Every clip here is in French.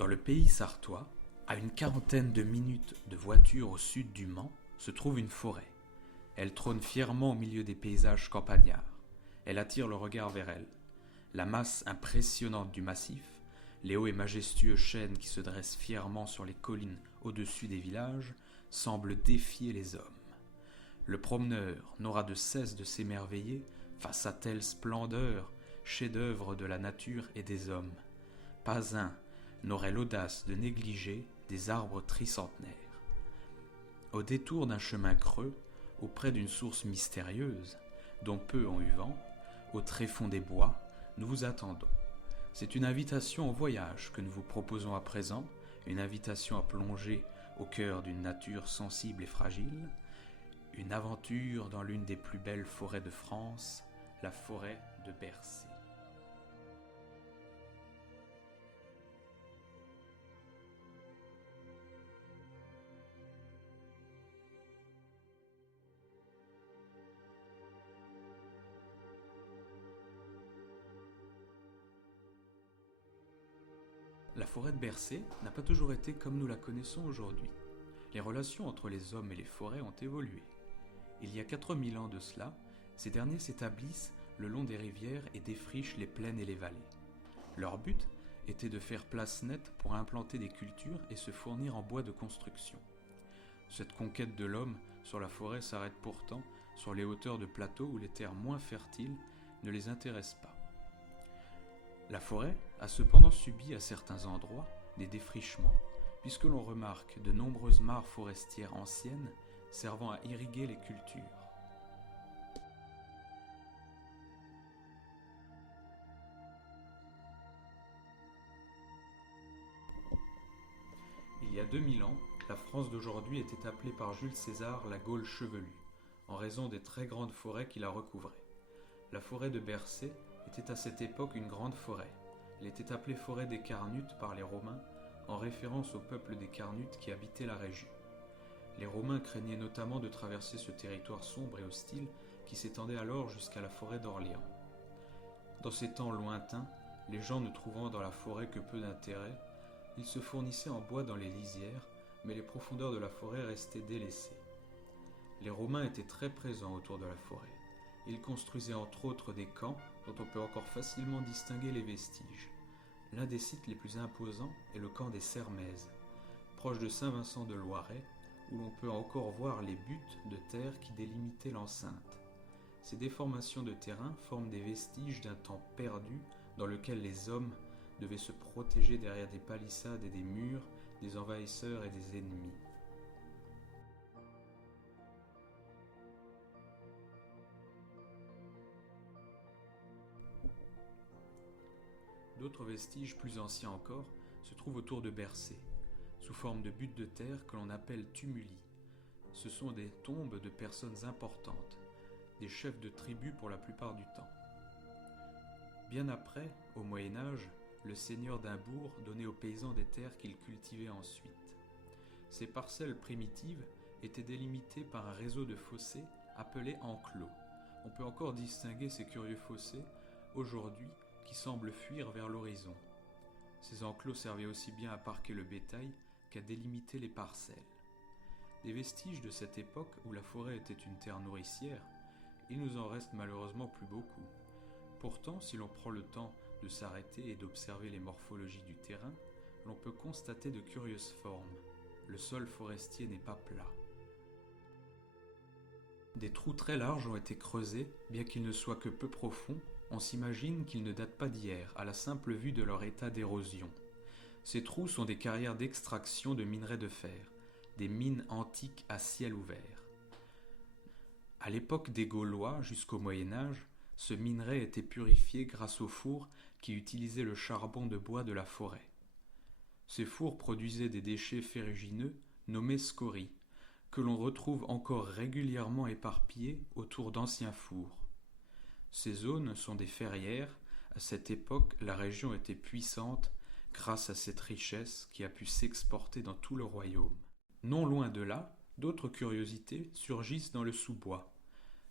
Dans le pays sarthois, à une quarantaine de minutes de voiture au sud du Mans, se trouve une forêt. Elle trône fièrement au milieu des paysages campagnards. Elle attire le regard vers elle. La masse impressionnante du massif, les hauts et majestueux chênes qui se dressent fièrement sur les collines au-dessus des villages, semblent défier les hommes. Le promeneur n'aura de cesse de s'émerveiller face à telle splendeur, chef-d'œuvre de la nature et des hommes. Pas un n'aurait l'audace de négliger des arbres tricentenaires. Au détour d'un chemin creux, auprès d'une source mystérieuse, dont peu ont eu vent, au tréfonds des bois, nous vous attendons. C'est une invitation au voyage que nous vous proposons à présent, une invitation à plonger au cœur d'une nature sensible et fragile, une aventure dans l'une des plus belles forêts de France, la forêt de Bercé. La forêt de Bercé n'a pas toujours été comme nous la connaissons aujourd'hui. Les relations entre les hommes et les forêts ont évolué. Il y a 4000 ans de cela, ces derniers s'établissent le long des rivières et défrichent les plaines et les vallées. Leur but était de faire place nette pour implanter des cultures et se fournir en bois de construction. Cette conquête de l'homme sur la forêt s'arrête pourtant sur les hauteurs de plateaux où les terres moins fertiles ne les intéressent pas. La forêt a cependant subi à certains endroits des défrichements, puisque l'on remarque de nombreuses mares forestières anciennes servant à irriguer les cultures. Il y a 2000 ans, la France d'aujourd'hui était appelée par Jules César la Gaule chevelue, en raison des très grandes forêts qui la recouvraient. La forêt de Bercé était à cette époque une grande forêt. Elle était appelée forêt des Carnutes par les Romains, en référence au peuple des Carnutes qui habitaient la région. Les Romains craignaient notamment de traverser ce territoire sombre et hostile qui s'étendait alors jusqu'à la forêt d'Orléans. Dans ces temps lointains, les gens ne trouvant dans la forêt que peu d'intérêt, ils se fournissaient en bois dans les lisières, mais les profondeurs de la forêt restaient délaissées. Les Romains étaient très présents autour de la forêt. Ils construisaient entre autres des camps dont on peut encore facilement distinguer les vestiges. L'un des sites les plus imposants est le camp des Sermaises, proche de Saint-Vincent de Loiret, où l'on peut encore voir les buttes de terre qui délimitaient l'enceinte. Ces déformations de terrain forment des vestiges d'un temps perdu dans lequel les hommes devaient se protéger derrière des palissades et des murs, des envahisseurs et des ennemis. D'autres vestiges plus anciens encore se trouvent autour de Bercé, sous forme de buttes de terre que l'on appelle tumuli. Ce sont des tombes de personnes importantes, des chefs de tribus pour la plupart du temps. Bien après, au Moyen-Âge, le seigneur d'un bourg donnait aux paysans des terres qu'ils cultivaient ensuite. Ces parcelles primitives étaient délimitées par un réseau de fossés appelés enclos. On peut encore distinguer ces curieux fossés aujourd'hui qui semblent fuir vers l'horizon. Ces enclos servaient aussi bien à parquer le bétail qu'à délimiter les parcelles. Des vestiges de cette époque où la forêt était une terre nourricière, il nous en reste malheureusement plus beaucoup. Pourtant, si l'on prend le temps de s'arrêter et d'observer les morphologies du terrain, l'on peut constater de curieuses formes. Le sol forestier n'est pas plat. Des trous très larges ont été creusés, bien qu'ils ne soient que peu profonds. On s'imagine qu'ils ne datent pas d'hier, à la simple vue de leur état d'érosion. Ces trous sont des carrières d'extraction de minerais de fer, des mines antiques à ciel ouvert. À l'époque des Gaulois, jusqu'au Moyen-Âge, ce minerai était purifié grâce aux fours qui utilisaient le charbon de bois de la forêt. Ces fours produisaient des déchets ferrugineux nommés scories, que l'on retrouve encore régulièrement éparpillés autour d'anciens fours. Ces zones sont des ferrières. À cette époque, la région était puissante grâce à cette richesse qui a pu s'exporter dans tout le royaume. Non loin de là, d'autres curiosités surgissent dans le sous-bois.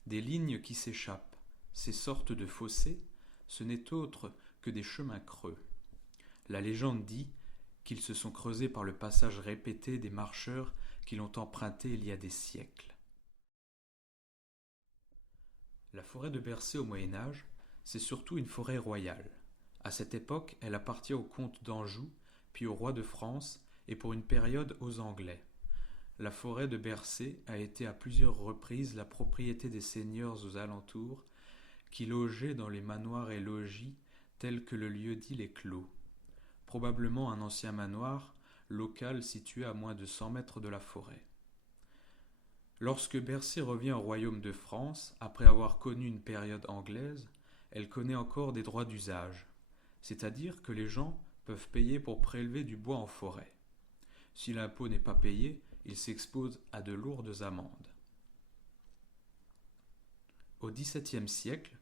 Des lignes qui s'échappent. Ces sortes de fossés, ce n'est autre que des chemins creux. La légende dit qu'ils se sont creusés par le passage répété des marcheurs qui l'ont emprunté il y a des siècles. La forêt de Bercé au Moyen Âge, c'est surtout une forêt royale. À cette époque, elle appartient au comte d'Anjou, puis au roi de France, et pour une période aux Anglais. La forêt de Bercé a été à plusieurs reprises la propriété des seigneurs aux alentours, qui logeaient dans les manoirs et logis tels que le lieu-dit les Clos. Probablement un ancien manoir local situé à moins de 100 mètres de la forêt. Lorsque Bercé revient au royaume de France, après avoir connu une période anglaise, elle connaît encore des droits d'usage, c'est-à-dire que les gens peuvent payer pour prélever du bois en forêt. Si l'impôt n'est pas payé, ils s'exposent à de lourdes amendes. Au XVIIe siècle,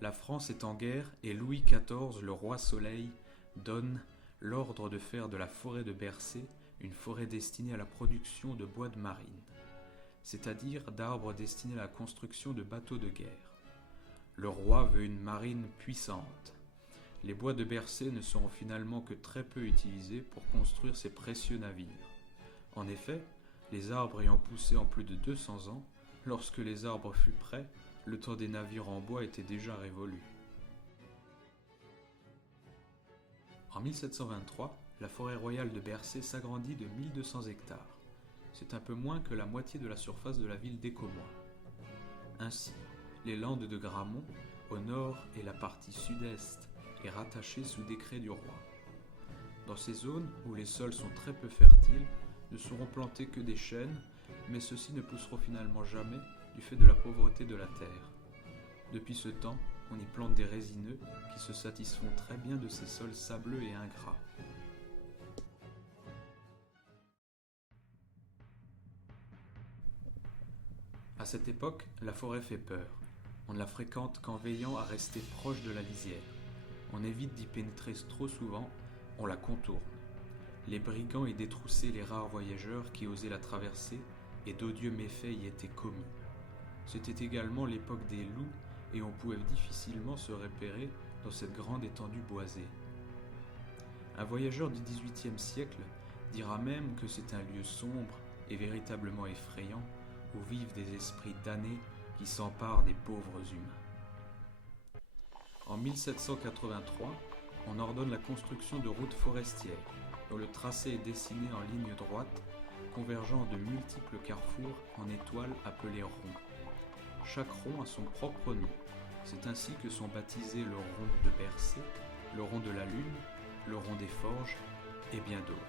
la France est en guerre et Louis XIV, le roi Soleil, donne l'ordre de faire de la forêt de Bercé une forêt destinée à la production de bois de marine, c'est-à-dire d'arbres destinés à la construction de bateaux de guerre. Le roi veut une marine puissante. Les bois de Bercé ne seront finalement que très peu utilisés pour construire ces précieux navires. En effet, les arbres ayant poussé en plus de 200 ans, lorsque les arbres furent prêts, le temps des navires en bois était déjà révolu. En 1723, la forêt royale de Bercé s'agrandit de 1200 hectares. C'est un peu moins que la moitié de la surface de la ville d'Écommois. Ainsi, les landes de Gramont, au nord et la partie sud-est, est rattachée sous décret du roi. Dans ces zones où les sols sont très peu fertiles, ne seront plantés que des chênes, mais ceux-ci ne pousseront finalement jamais du fait de la pauvreté de la terre. Depuis ce temps, on y plante des résineux qui se satisfont très bien de ces sols sableux et ingrats. À cette époque, la forêt fait peur. On ne la fréquente qu'en veillant à rester proche de la lisière. On évite d'y pénétrer trop souvent, on la contourne. Les brigands y détroussaient les rares voyageurs qui osaient la traverser et d'odieux méfaits y étaient commis. C'était également l'époque des loups et on pouvait difficilement se repérer dans cette grande étendue boisée. Un voyageur du XVIIIe siècle dira même que c'est un lieu sombre et véritablement effrayant où vivent des esprits damnés qui s'emparent des pauvres humains. En 1783, on ordonne la construction de routes forestières, dont le tracé est dessiné en ligne droite, convergeant de multiples carrefours en étoiles appelés ronds. Chaque rond a son propre nom. C'est ainsi que sont baptisés le rond de Bercé, le rond de la Lune, le rond des Forges et bien d'autres.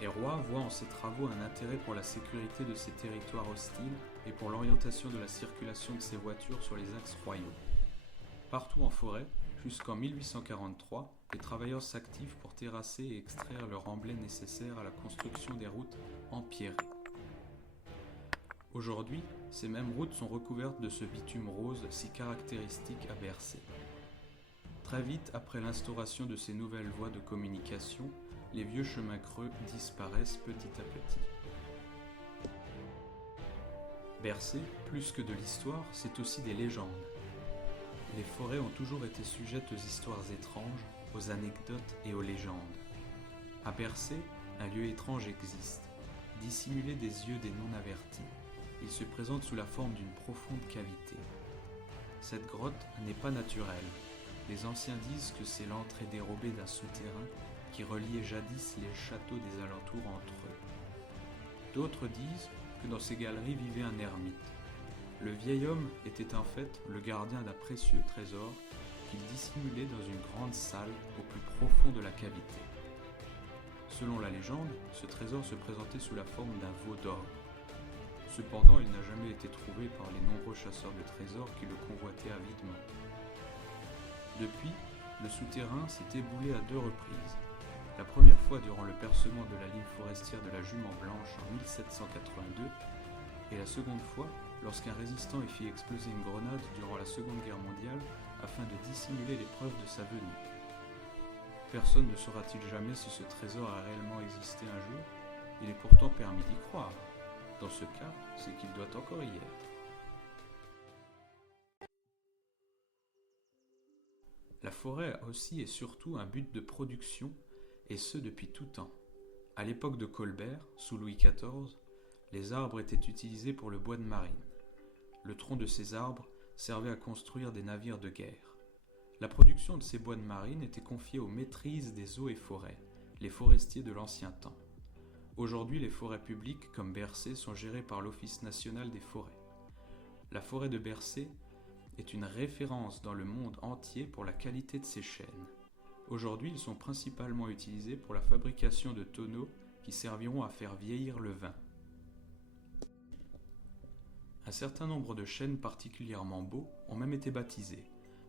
Les rois voient en ces travaux un intérêt pour la sécurité de ces territoires hostiles et pour l'orientation de la circulation de ces voitures sur les axes royaux. Partout en forêt, jusqu'en 1843, les travailleurs s'activent pour terrasser et extraire leur emblai nécessaire à la construction des routes empierrées. Aujourd'hui, ces mêmes routes sont recouvertes de ce bitume rose si caractéristique à Bercé. Très vite après l'instauration de ces nouvelles voies de communication, les vieux chemins creux disparaissent petit à petit. Bercé, plus que de l'histoire, c'est aussi des légendes. Les forêts ont toujours été sujettes aux histoires étranges, aux anecdotes et aux légendes. À Bercé, un lieu étrange existe, dissimulé des yeux des non-avertis. Il se présente sous la forme d'une profonde cavité. Cette grotte n'est pas naturelle. Les anciens disent que c'est l'entrée dérobée d'un souterrain qui reliait jadis les châteaux des alentours entre eux. D'autres disent que dans ces galeries vivait un ermite. Le vieil homme était en fait le gardien d'un précieux trésor qu'il dissimulait dans une grande salle au plus profond de la cavité. Selon la légende, ce trésor se présentait sous la forme d'un veau d'or. Cependant, il n'a jamais été trouvé par les nombreux chasseurs de trésors qui le convoitaient avidement. Depuis, le souterrain s'est éboulé à 2 reprises. La première fois durant le percement de la ligne forestière de la Jument Blanche en 1782 et la seconde fois lorsqu'un résistant y fit exploser une grenade durant la Seconde Guerre mondiale afin de dissimuler les preuves de sa venue. Personne ne saura-t-il jamais si ce trésor a réellement existé un jour? Il est pourtant permis d'y croire. Dans ce cas, c'est qu'il doit encore y être. La forêt a aussi et surtout un but de production, et ce depuis tout temps. À l'époque de Colbert, sous Louis XIV, les arbres étaient utilisés pour le bois de marine. Le tronc de ces arbres servait à construire des navires de guerre. La production de ces bois de marine était confiée aux maîtrises des eaux et forêts, les forestiers de l'ancien temps. Aujourd'hui, les forêts publiques comme Bercé sont gérées par l'Office national des forêts. La forêt de Bercé est une référence dans le monde entier pour la qualité de ses chênes. Aujourd'hui, ils sont principalement utilisés pour la fabrication de tonneaux qui serviront à faire vieillir le vin. Un certain nombre de chênes particulièrement beaux ont même été baptisés,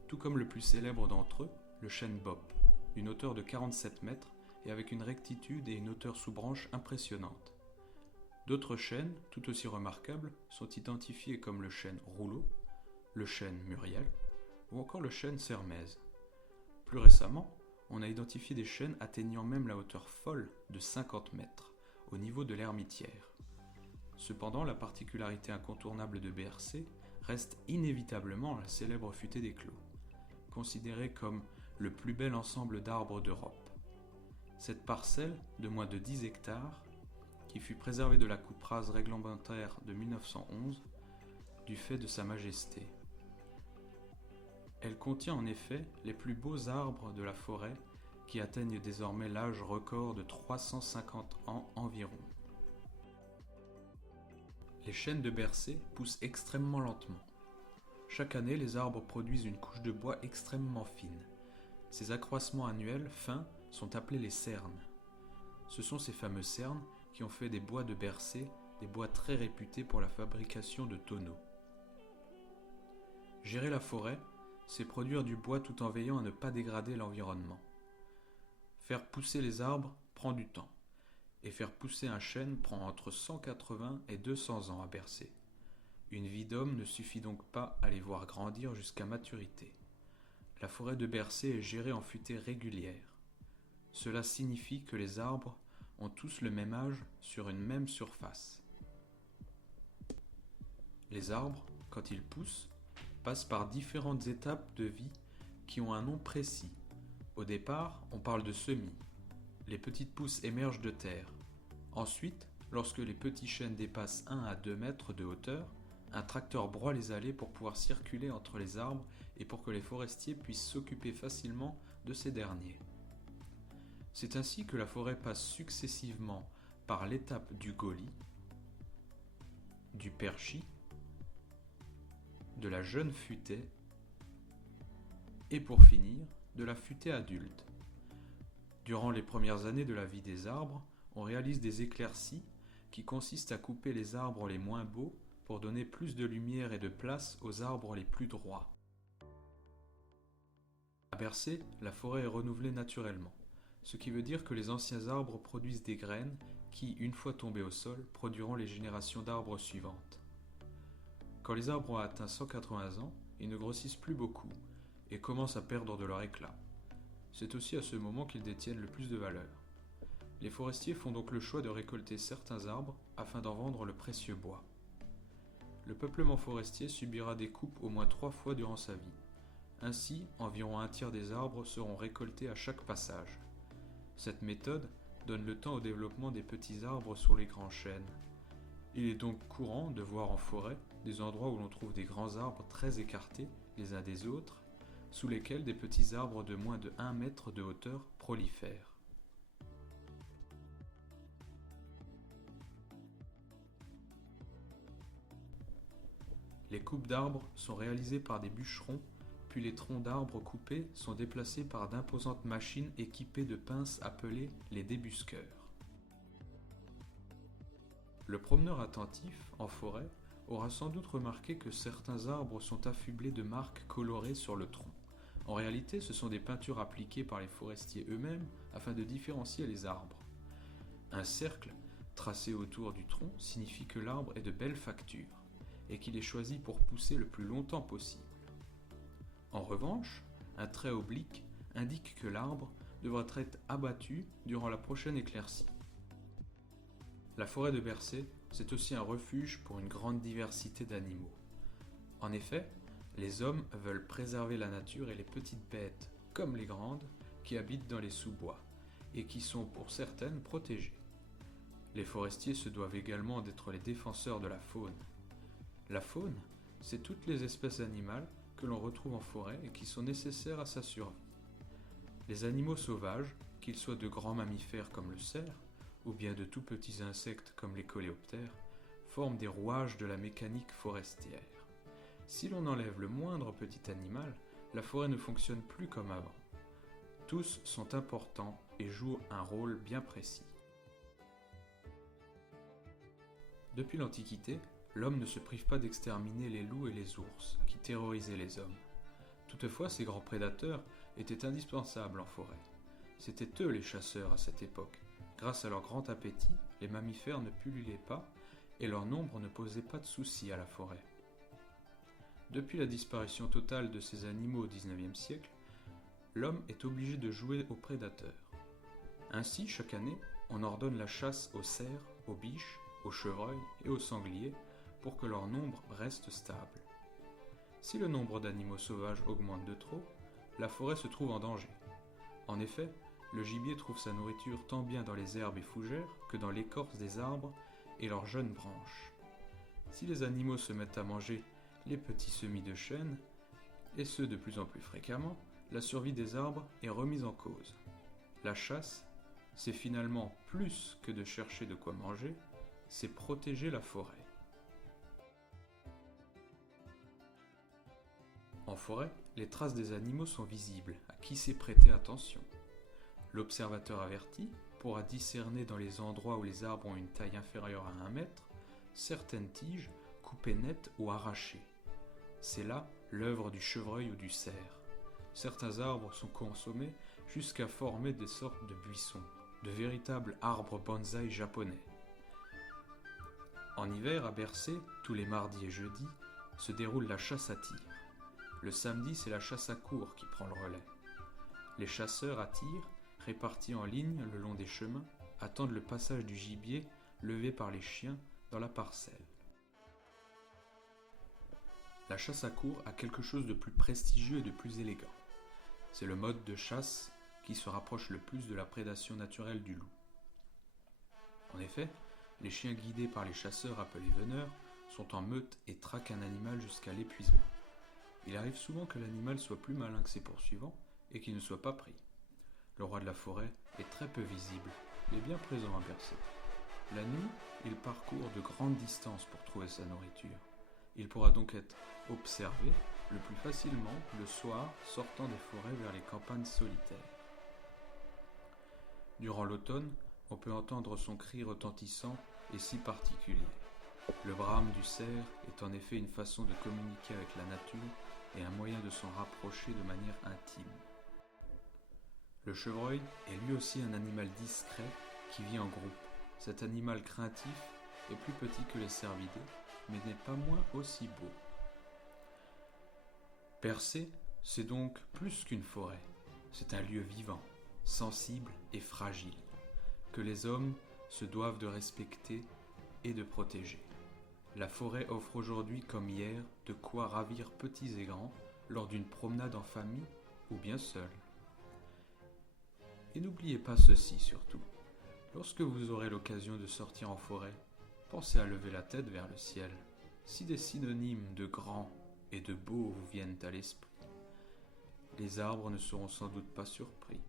tout comme le plus célèbre d'entre eux, le chêne Bop, d'une hauteur de 47 mètres et avec une rectitude et une hauteur sous branche impressionnantes. D'autres chênes, tout aussi remarquables, sont identifiés comme le chêne Rouleau, le chêne Muriel ou encore le chêne Sermaize. Plus récemment, on a identifié des chênes atteignant même la hauteur folle de 50 mètres, au niveau de l'Hermitière. Cependant, la particularité incontournable de Bercé reste inévitablement la célèbre futaie des Clos, considérée comme le plus bel ensemble d'arbres d'Europe. Cette parcelle de moins de 10 hectares, qui fut préservée de la coupe rase réglementaire de 1911, du fait de Sa Majesté. Elle contient en effet les plus beaux arbres de la forêt qui atteignent désormais l'âge record de 350 ans environ. Les chênes de Bercé poussent extrêmement lentement. Chaque année, les arbres produisent une couche de bois extrêmement fine. Ces accroissements annuels fins sont appelés les cernes. Ce sont ces fameux cernes qui ont fait des bois de Bercé des bois très réputés pour la fabrication de tonneaux. Gérer la forêt, c'est produire du bois tout en veillant à ne pas dégrader l'environnement. Faire pousser les arbres prend du temps, et faire pousser un chêne prend entre 180 et 200 ans à Bercé. Une vie d'homme ne suffit donc pas à les voir grandir jusqu'à maturité. La forêt de Bercé est gérée en futaies régulières. Cela signifie que les arbres ont tous le même âge sur une même surface. Les arbres, quand ils poussent, passent par différentes étapes de vie qui ont un nom précis. Au départ, on parle de semis. Les petites pousses émergent de terre. Ensuite, lorsque les petits chênes dépassent 1 à 2 mètres de hauteur, un tracteur broie les allées pour pouvoir circuler entre les arbres et pour que les forestiers puissent s'occuper facilement de ces derniers. C'est ainsi que la forêt passe successivement par l'étape du gaulis, du perchis, de la jeune futaie et pour finir, de la futaie adulte. Durant les premières années de la vie des arbres, on réalise des éclaircies qui consistent à couper les arbres les moins beaux pour donner plus de lumière et de place aux arbres les plus droits. À Bercé, la forêt est renouvelée naturellement, ce qui veut dire que les anciens arbres produisent des graines qui, une fois tombées au sol, produiront les générations d'arbres suivantes. Quand les arbres ont atteint 180 ans, ils ne grossissent plus beaucoup et commencent à perdre de leur éclat. C'est aussi à ce moment qu'ils détiennent le plus de valeur. Les forestiers font donc le choix de récolter certains arbres afin d'en vendre le précieux bois. Le peuplement forestier subira des coupes au moins 3 fois durant sa vie. Ainsi, environ un tiers des arbres seront récoltés à chaque passage. Cette méthode donne le temps au développement des petits arbres sur les grands chênes. Il est donc courant de voir en forêt des endroits où l'on trouve des grands arbres très écartés les uns des autres, sous lesquels des petits arbres de moins de 1 mètre de hauteur prolifèrent. Les coupes d'arbres sont réalisées par des bûcherons, puis les troncs d'arbres coupés sont déplacés par d'imposantes machines équipées de pinces appelées les débusqueurs. Le promeneur attentif, en forêt, aura sans doute remarqué que certains arbres sont affublés de marques colorées sur le tronc. En réalité, ce sont des peintures appliquées par les forestiers eux-mêmes afin de différencier les arbres. Un cercle tracé autour du tronc signifie que l'arbre est de belle facture et qu'il est choisi pour pousser le plus longtemps possible. En revanche, un trait oblique indique que l'arbre devra être abattu durant la prochaine éclaircie. La forêt de Bercé, c'est aussi un refuge pour une grande diversité d'animaux. En effet, les hommes veulent préserver la nature et les petites bêtes comme les grandes, qui habitent dans les sous-bois, et qui sont pour certaines protégées. Les forestiers se doivent également d'être les défenseurs de la faune. La faune, c'est toutes les espèces animales que l'on retrouve en forêt et qui sont nécessaires à sa survie. Les animaux sauvages, qu'ils soient de grands mammifères comme le cerf, ou bien de tout petits insectes comme les coléoptères, forment des rouages de la mécanique forestière. Si l'on enlève le moindre petit animal, la forêt ne fonctionne plus comme avant. Tous sont importants et jouent un rôle bien précis. Depuis l'Antiquité, l'homme ne se prive pas d'exterminer les loups et les ours, qui terrorisaient les hommes. Toutefois, ces grands prédateurs étaient indispensables en forêt. C'étaient eux les chasseurs à cette époque. Grâce à leur grand appétit, les mammifères ne pullulaient pas et leur nombre ne posait pas de soucis à la forêt. Depuis la disparition totale de ces animaux au XIXe siècle, l'homme est obligé de jouer aux prédateurs. Ainsi, chaque année, on ordonne la chasse aux cerfs, aux biches, aux chevreuils et aux sangliers pour que leur nombre reste stable. Si le nombre d'animaux sauvages augmente de trop, la forêt se trouve en danger. En effet, le gibier trouve sa nourriture tant bien dans les herbes et fougères que dans l'écorce des arbres et leurs jeunes branches. Si les animaux se mettent à manger les petits semis de chêne, et ce de plus en plus fréquemment, la survie des arbres est remise en cause. La chasse, c'est finalement plus que de chercher de quoi manger, c'est protéger la forêt. En forêt, les traces des animaux sont visibles à qui sait prêter attention. L'observateur averti pourra discerner dans les endroits où les arbres ont une taille inférieure à 1 mètre, certaines tiges coupées nettes ou arrachées. C'est là l'œuvre du chevreuil ou du cerf. Certains arbres sont consommés jusqu'à former des sortes de buissons, de véritables arbres bonsaï japonais. En hiver, à Bercé, tous les mardis et jeudis, se déroule la chasse à tir. Le samedi, c'est la chasse à courre qui prend le relais. Les chasseurs à tir, répartis en ligne le long des chemins, attendent le passage du gibier levé par les chiens dans la parcelle. La chasse à courre a quelque chose de plus prestigieux et de plus élégant. C'est le mode de chasse qui se rapproche le plus de la prédation naturelle du loup. En effet, les chiens guidés par les chasseurs appelés veneurs sont en meute et traquent un animal jusqu'à l'épuisement. Il arrive souvent que l'animal soit plus malin que ses poursuivants et qu'il ne soit pas pris. Le roi de la forêt est très peu visible, il est bien présent à Bercé. La nuit, il parcourt de grandes distances pour trouver sa nourriture. Il pourra donc être observé le plus facilement le soir sortant des forêts vers les campagnes solitaires. Durant l'automne, on peut entendre son cri retentissant et si particulier. Le brame du cerf est en effet une façon de communiquer avec la nature et un moyen de s'en rapprocher de manière intime. Le chevreuil est lui aussi un animal discret qui vit en groupe. Cet animal craintif est plus petit que les cervidés, mais n'est pas moins aussi beau. Bercé, c'est donc plus qu'une forêt. C'est un lieu vivant, sensible et fragile, que les hommes se doivent de respecter et de protéger. La forêt offre aujourd'hui comme hier de quoi ravir petits et grands lors d'une promenade en famille ou bien seul. Et n'oubliez pas ceci surtout, lorsque vous aurez l'occasion de sortir en forêt, pensez à lever la tête vers le ciel. Si des synonymes de grand et de beau vous viennent à l'esprit, les arbres ne seront sans doute pas surpris.